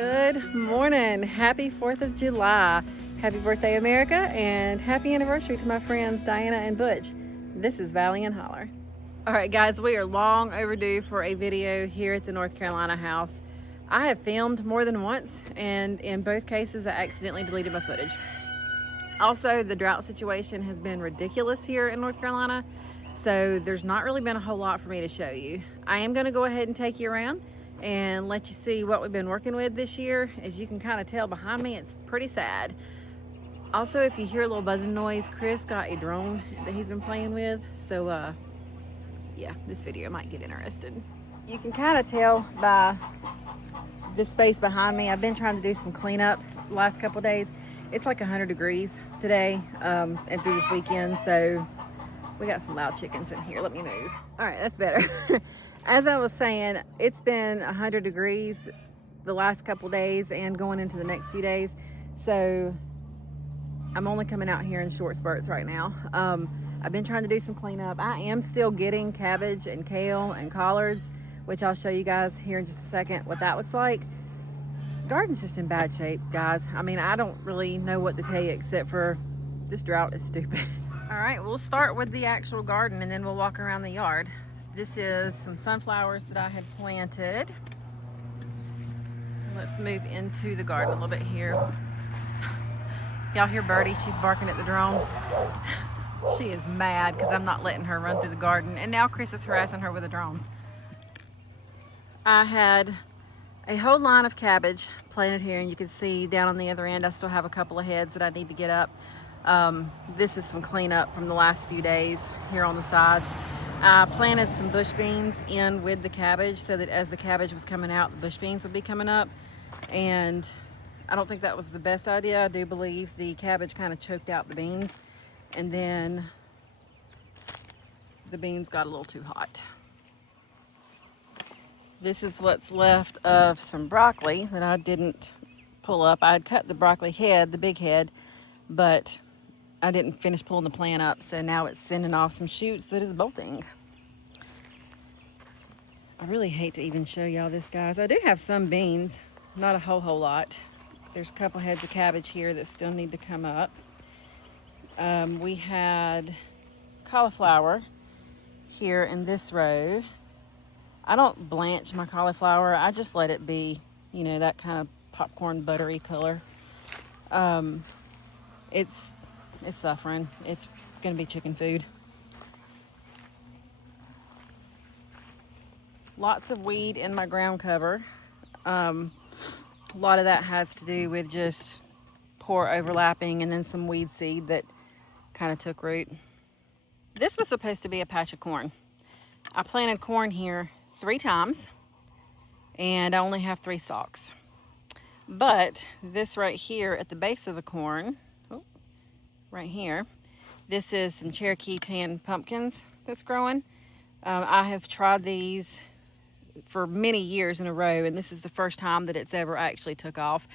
Good morning. Happy 4th of July. Happy birthday, America, and happy anniversary to my friends Diana and Butch. This is Valley and Holler. All right, guys, we are long overdue for a video here at the North Carolina house. I have filmed more than once, and in both cases, I accidentally deleted my footage. Also, the drought situation has been ridiculous here in North Carolina, so there's not really been a whole lot for me to show you. I am going to go ahead and take you around and let you see what we've been working with this year. As you can kind of tell behind me, it's pretty sad. Also, if you hear a little buzzing noise, Chris got a drone that he's been playing with, so yeah, this video might get interested. You can kind of tell by this space behind me, I've been trying to do some cleanup the last couple days. It's like 100 degrees today and through this weekend, so we got some loud chickens in here. Let me move. All right, that's better. As I was saying, it's been 100 degrees the last couple days and going into the next few days, so I'm only coming out here in short spurts right now. I've been trying to do some cleanup. I am still getting cabbage and kale and collards, which I'll show you guys here in just a second what that looks like. Garden's just in bad shape, guys. I mean, I don't really know what to tell you except for this drought is stupid. All right, we'll start with the actual garden and then we'll walk around the yard. This is some sunflowers that I had planted. Let's move into the garden a little bit here. Y'all hear Birdie? She's barking at the drone. She is mad because I'm not letting her run through the garden, and now Chris is harassing her with a drone. I had a whole line of cabbage planted here, and you can see down on the other end I still have a couple of heads that I need to get up. This is some cleanup from the last few days here on the sides. I planted some bush beans in with the cabbage so that as the cabbage was coming out, the bush beans would be coming up, and I don't think that was the best idea. I do believe the cabbage kind of choked out the beans, and then the beans got a little too hot. This is what's left of some broccoli that I didn't pull up. I had cut the broccoli head, the big head, but I didn't finish pulling the plant up, so now it's sending off some shoots that is bolting. I really hate to even show y'all this, guys. I do have some beans, not a whole lot. There's a couple heads of cabbage here that still need to come up. We had cauliflower here in this row. I don't blanch my cauliflower. I just let it be, you know, that kind of popcorn buttery color. It's suffering. It's gonna be chicken food. Lots of weed in my ground cover. A lot of that has to do with just poor overlapping and then some weed seed that kind of took root. This was supposed to be a patch of corn. I planted corn here 3 times and I only have 3 stalks. But this right here at the base of the corn, right here, this is some Cherokee tan pumpkins that's growing. I have tried these for many years in a row, and this is the first time that it's ever actually took off.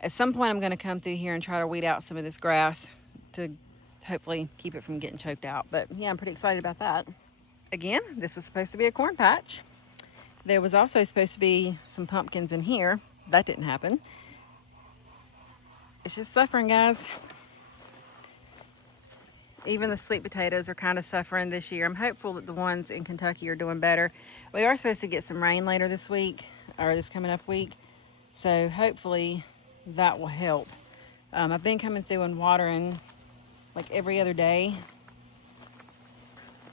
At some point I'm going to come through here and try to weed out some of this grass to hopefully keep it from getting choked out. But yeah, I'm pretty excited about that. Again, this was supposed to be a corn patch. There was also supposed to be some pumpkins in here. That didn't happen. It's just suffering, guys. Even the sweet potatoes are kind of suffering this year. I'm hopeful that the ones in Kentucky are doing better. We are supposed to get some rain later this week, or this coming up week, so hopefully that will help. I've been coming through and watering like every other day,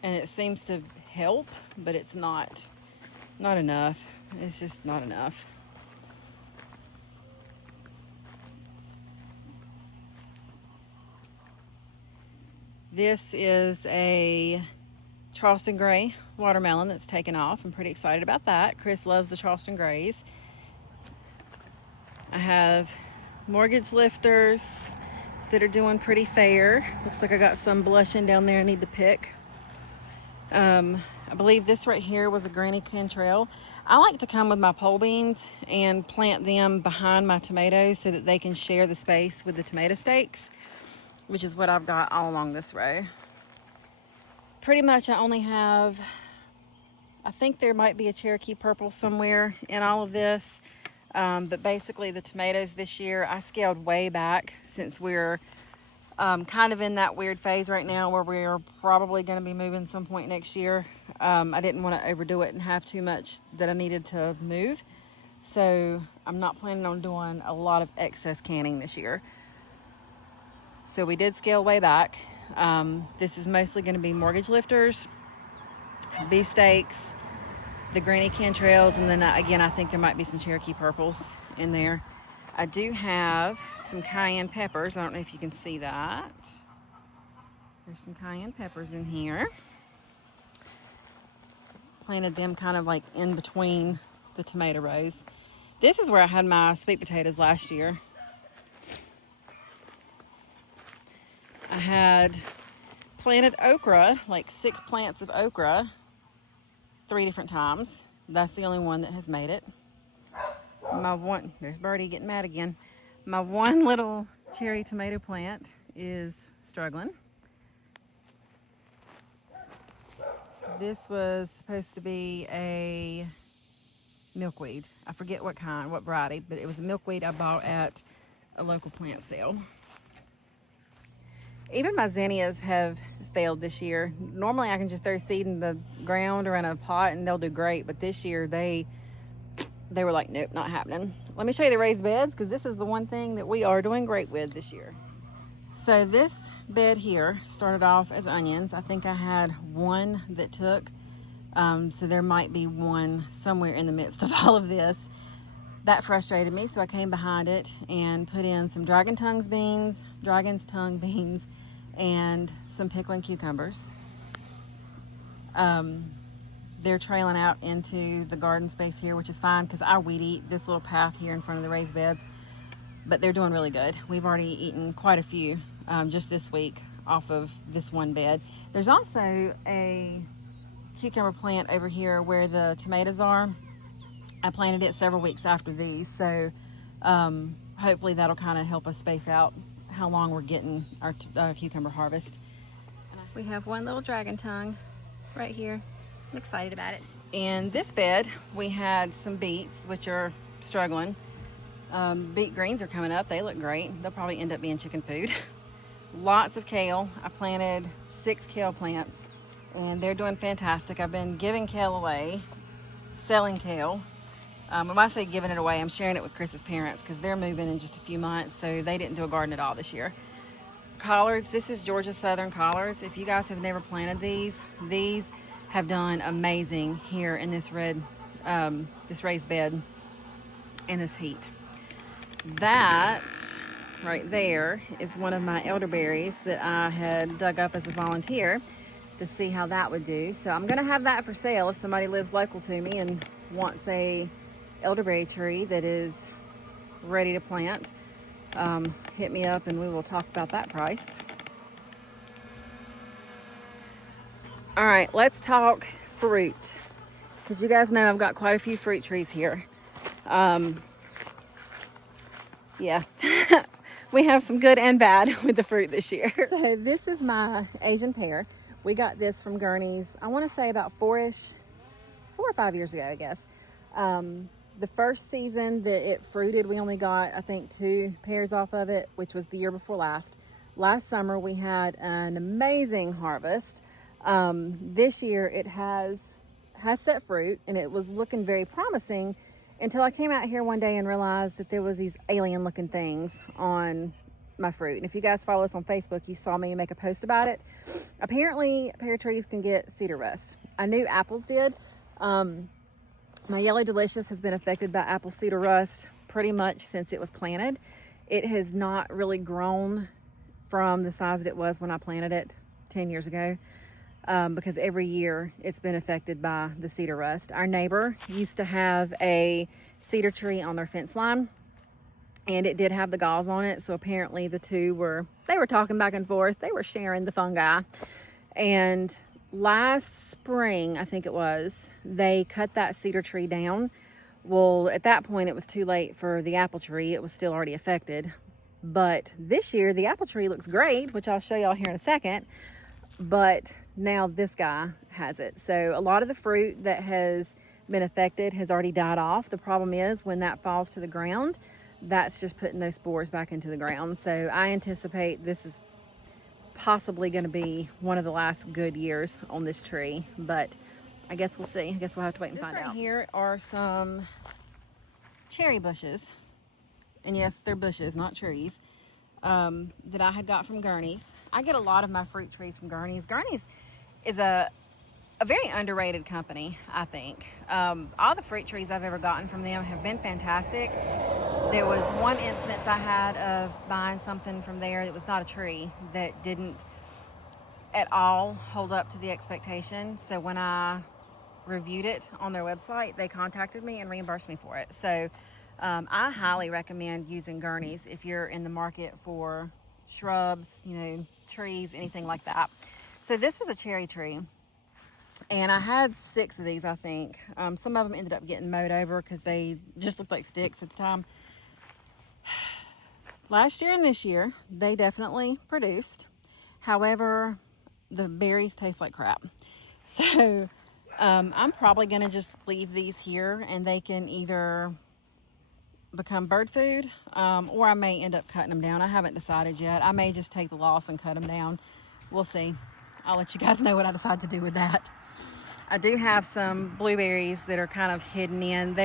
and it seems to help, but it's not enough. It's just not enough. This is a Charleston Gray watermelon that's taken off. I'm pretty excited about that. Chris loves the Charleston Grays. I have mortgage lifters that are doing pretty fair. Looks like I got some blushing down there I need to pick. I believe this right here was a granny cantrell. I like to come with my pole beans and plant them behind my tomatoes so that they can share the space with the tomato stakes, which is what I've got all along this row. Pretty much I only have, I think there might be a Cherokee purple somewhere in all of this. But basically the tomatoes this year, I scaled way back since we're kind of in that weird phase right now where we're probably going to be moving some point next year. I didn't want to overdo it and have too much that I needed to move. So I'm not planning on doing a lot of excess canning this year. So we did scale way back. This is mostly going to be mortgage lifters, beefsteaks, the granny cantrails, and then again I think there might be some Cherokee purples in there. I do have some cayenne peppers. I don't know if you can see that. There's some cayenne peppers in here. Planted them kind of like in between the tomato rows. This is where I had my sweet potatoes last year. I had planted okra, like 6 plants of okra, 3 different times. That's the only one that has made it. There's Birdie getting mad again. My one little cherry tomato plant is struggling. This was supposed to be a milkweed. I forget what kind, what variety, but it was a milkweed I bought at a local plant sale. Even my zinnias have failed this year. Normally I can just throw seed in the ground or in a pot and they'll do great, but this year they were like, nope, not happening. Let me show you the raised beds, because this is the one thing that we are doing great with this year. So this bed here started off as onions. I think I had one that took, so there might be one somewhere in the midst of all of this. That frustrated me, so I came behind it and put in some dragon's tongue beans, and some pickling cucumbers. They're trailing out into the garden space here, which is fine because I weed eat this little path here in front of the raised beds, but they're doing really good. We've already eaten quite a few just this week off of this one bed. There's also a cucumber plant over here where the tomatoes are. I planted it several weeks after these, so hopefully that'll kind of help us space out how long we're getting our cucumber harvest. We have one little dragon tongue right here. I'm excited about it. In this bed, we had some beets, which are struggling. Beet greens are coming up. They look great. They'll probably end up being chicken food. Lots of kale. I planted 6 kale plants, and they're doing fantastic. I've been giving kale away, selling kale. When I say giving it away, I'm sharing it with Chris's parents because they're moving in just a few months, so they didn't do a garden at all this year. Collards, this is Georgia Southern collards. If you guys have never planted these have done amazing here in this this raised bed in this heat. That right there is one of my elderberries that I had dug up as a volunteer to see how that would do. So I'm gonna have that for sale if somebody lives local to me and wants a elderberry tree that is ready to plant. Hit me up and we will talk about that price. All right, let's talk fruit, because you guys know I've got quite a few fruit trees here. Yeah, we have some good and bad with the fruit this year. So this is my Asian pear. We got this from Gurney's, I want to say about 4 or 5 years ago, I guess. The first season that it fruited, we only got, I think, 2 pears off of it, which was the year before last. Last summer, we had an amazing harvest. This year, it has set fruit, and it was looking very promising until I came out here one day and realized that there was these alien-looking things on my fruit. And if you guys follow us on Facebook, you saw me make a post about it. Apparently, pear trees can get cedar rust. I knew apples did. My Yellow Delicious has been affected by apple cedar rust pretty much since it was planted. It has not really grown from the size that it was when I planted it 10 years ago, because every year it's been affected by the cedar rust. Our neighbor used to have a cedar tree on their fence line, and it did have the galls on it, so apparently the two were talking back and forth. They were sharing the fungi, and last spring, I think it was, they cut that cedar tree down. Well, at that point, it was too late for the apple tree. It was still already affected. But this year, the apple tree looks great, which I'll show y'all here in a second. But now this guy has it. So a lot of the fruit that has been affected has already died off. The problem is when that falls to the ground, that's just putting those spores back into the ground. So I anticipate this is possibly going to be one of the last good years on this tree, but I guess we'll see. I guess we'll have to wait and find out. Here are some cherry bushes, and yes, they're bushes, not trees, that I had got from Gurney's. I get a lot of my fruit trees from Gurney's. Gurney's is a very underrated company, I think. All the fruit trees I've ever gotten from them have been fantastic. There was one instance I had of buying something from there that was not a tree, that didn't at all hold up to the expectation. So when I reviewed it on their website, they contacted me and reimbursed me for it. So I highly recommend using Gurney's if you're in the market for shrubs, you know, trees, anything like that. So this was a cherry tree, and I had 6 of these, I think. Some of them ended up getting mowed over because they just looked like sticks at the time. Last year and this year, they definitely produced. However, the berries taste like crap. So I'm probably going to just leave these here, and they can either become bird food, or I may end up cutting them down. I haven't decided yet. I may just take the loss and cut them down. We'll see. I'll let you guys know what I decide to do with that. I do have some blueberries that are kind of hidden in.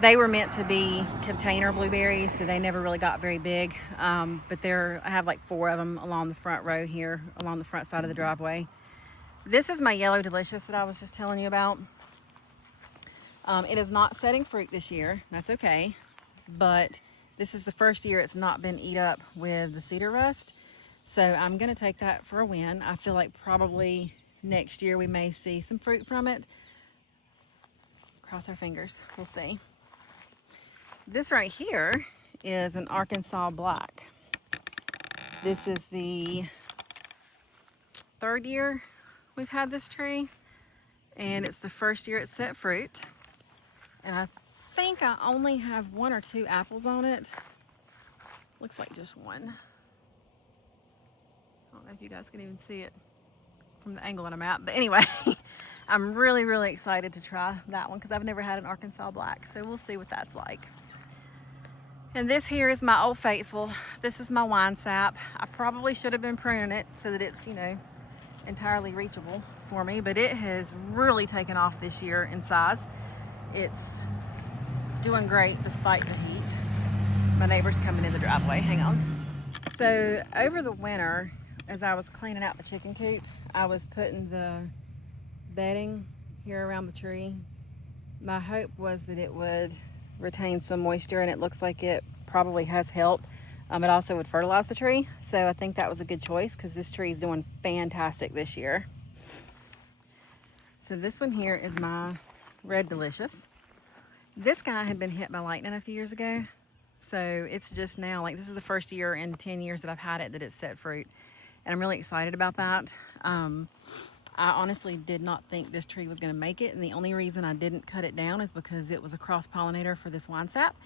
They were meant to be container blueberries, so they never really got very big. But I have like 4 of them along the front row here, along the front side of the driveway. This is my yellow delicious that I was just telling you about. It is not setting fruit this year. That's okay. But this is the first year it's not been eat up with the cedar rust. So I'm going to take that for a win. I feel like probably next year we may see some fruit from it. Cross our fingers. We'll see. This right here is an Arkansas Black. This is the 3rd year we've had this tree, and it's the first year it's set fruit. And I think I only have 1 or 2 apples on it. Looks like just 1. I don't know if you guys can even see it from the angle that I'm at, but anyway, I'm really, really excited to try that one because I've never had an Arkansas Black, so we'll see what that's like. And this here is my Old Faithful. This is my wine sap. I probably should have been pruning it so that it's, you know, entirely reachable for me, but it has really taken off this year in size. It's doing great despite the heat. My neighbor's coming in the driveway. Hang on. So over the winter, as I was cleaning out the chicken coop, I was putting the bedding here around the tree. My hope was that it would retain some moisture, and it looks like it probably has helped. It also would fertilize the tree, so I think that was a good choice because this tree is doing fantastic this year. So this one here is my Red Delicious. This guy had been hit by lightning a few years ago, so it's just now, like, this is the first year in 10 years that I've had it that it's set fruit, and I'm really excited about that. I honestly did not think this tree was going to make it, and the only reason I didn't cut it down is because it was a cross-pollinator for this wine sap.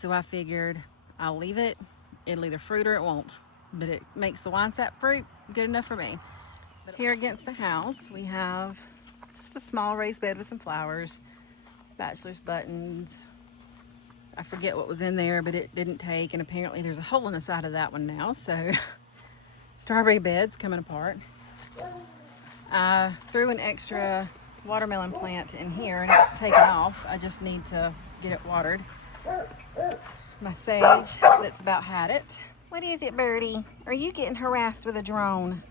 So I figured I'll leave it. It'll either fruit or it won't, but it makes the wine sap fruit good enough for me. Here against the house, we have just a small raised bed with some flowers, bachelor's buttons. I forget what was in there, but it didn't take, and apparently there's a hole in the side of that one now, so strawberry bed's coming apart. I threw an extra watermelon plant in here, and it's taken off. I just need to get it watered. My sage that's about had it. What is it, Birdie? Are you getting harassed with a drone?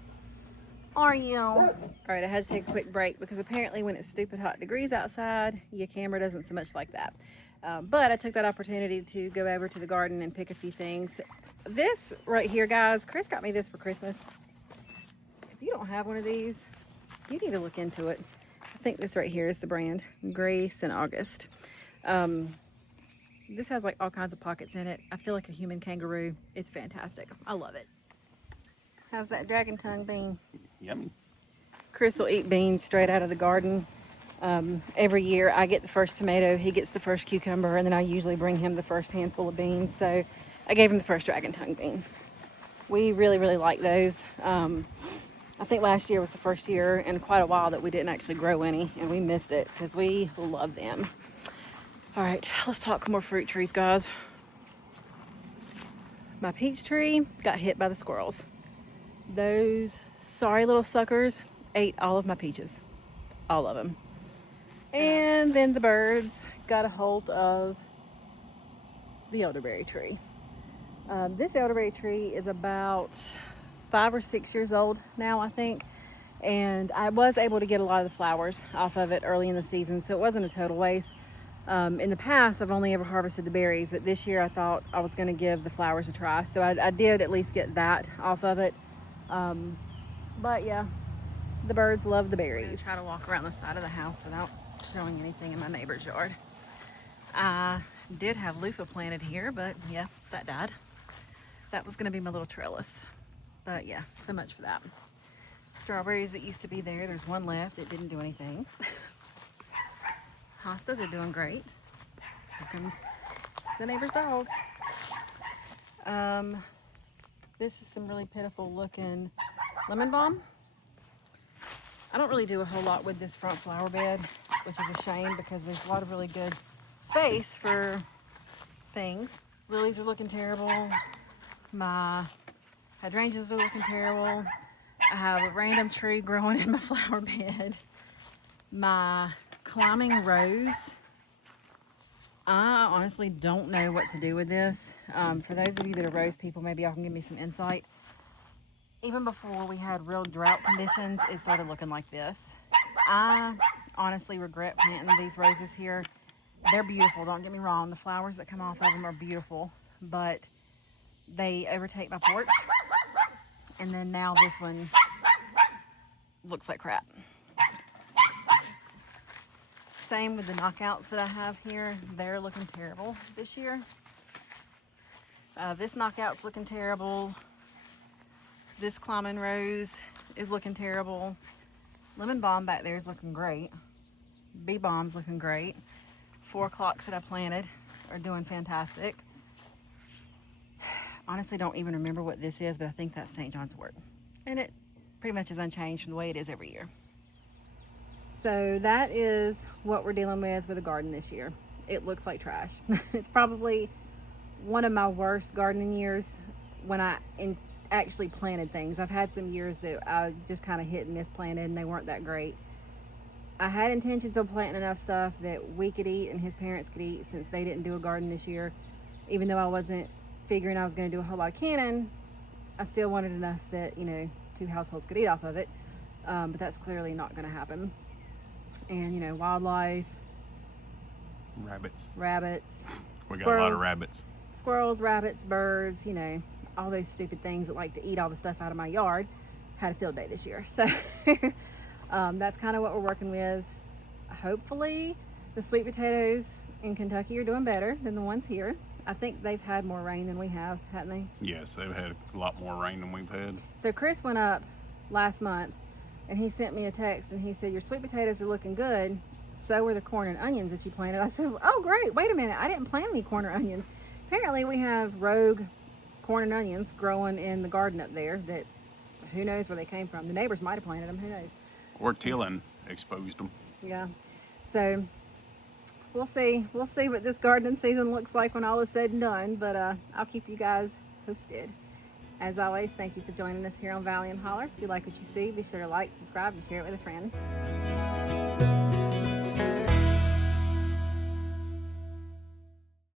Are you? All right, I had to take a quick break because apparently when it's stupid hot degrees outside, your camera doesn't so much like that. But I took that opportunity to go over to the garden and pick a few things. This right here, guys, Chris got me this for Christmas. If you don't have one of these, you need to look into it. I think this right here is the brand, Grace and August. This has like all kinds of pockets in it. I feel like a human kangaroo. It's fantastic. I love it. How's that dragon tongue bean? Yummy. Chris will eat beans straight out of the garden. Every year I get the first tomato, he gets the first cucumber, and then I usually bring him the first handful of beans. So I gave him the first dragon tongue bean. We really, really like those. I think last year was the first year in quite a while that we didn't actually grow any, and we missed it because we love them. All right, let's talk more fruit trees, guys. My peach tree got hit by the squirrels. Those sorry little suckers ate all of my peaches, all of them. And then the birds got a hold of the elderberry tree. This elderberry tree is about 5 or 6 years old now, I think. And I was able to get a lot of the flowers off of it early in the season, so it wasn't a total waste. In the past, I've only ever harvested the berries, but this year I thought I was going to give the flowers a try. So I did at least get that off of it. But yeah, the birds love the berries. Try to walk around the side of the house without showing anything in my neighbor's yard. I did have loofah planted here, but yeah, that died. That was going to be my little trellis. But yeah, so much for that. Strawberries that used to be there, there's one left. It didn't do anything. Hostas are doing great. Here comes the neighbor's dog. This is some really pitiful looking lemon balm. I don't really do a whole lot with this front flower bed, which is a shame because there's a lot of really good space for things. Lilies are looking terrible. My hydrangeas are looking terrible. I have a random tree growing in my flower bed. My climbing rose, I honestly don't know what to do with this. For those of you that are rose people, maybe y'all can give me some insight. Even before we had real drought conditions, it started looking like this. I honestly regret planting these roses here. They're beautiful, don't get me wrong. The flowers that come off of them are beautiful, but they overtake my porch. And then now this one looks like crap. Same with the knockouts that I have here. They're looking terrible this year. This knockout's looking terrible. This climbing rose is looking terrible. Lemon balm back there is looking great. Bee balm's looking great. 4 o'clocks that I planted are doing fantastic. Honestly, don't even remember what this is, but I think that's St. John's wort. And it pretty much is unchanged from the way it is every year. So that is what we're dealing with the garden this year. It looks like trash. It's probably one of my worst gardening years when I actually planted things. I've had some years that I just kind of hit and miss planted and they weren't that great. I had intentions of planting enough stuff that we could eat and his parents could eat since they didn't do a garden this year. Even though I wasn't figuring I was going to do a whole lot of canning, I still wanted enough that, you know, 2 households could eat off of it. But that's clearly not going to happen. And, you know, wildlife. Rabbits. We got a lot of rabbits. Squirrels, rabbits, birds, you know, all those stupid things that like to eat all the stuff out of my yard. Had a field day this year. So that's kind of what we're working with. Hopefully the sweet potatoes in Kentucky are doing better than the ones here. I think they've had more rain than we have, haven't they? Yes, they've had a lot more rain than we've had. So Chris went up last month and he sent me a text and he said, your sweet potatoes are looking good. So were the corn and onions that you planted. I said, oh great, wait a minute. I didn't plant any corn or onions. Apparently we have rogue corn and onions growing in the garden up there that who knows where they came from. The neighbors might have planted them, who knows. Or tilling exposed them. Yeah, so we'll see what this gardening season looks like when all is said and done, but I'll keep you guys posted. As always, thank you for joining us here on Valley and Holler. If you like what you see, be sure to like, subscribe, and share it with a friend.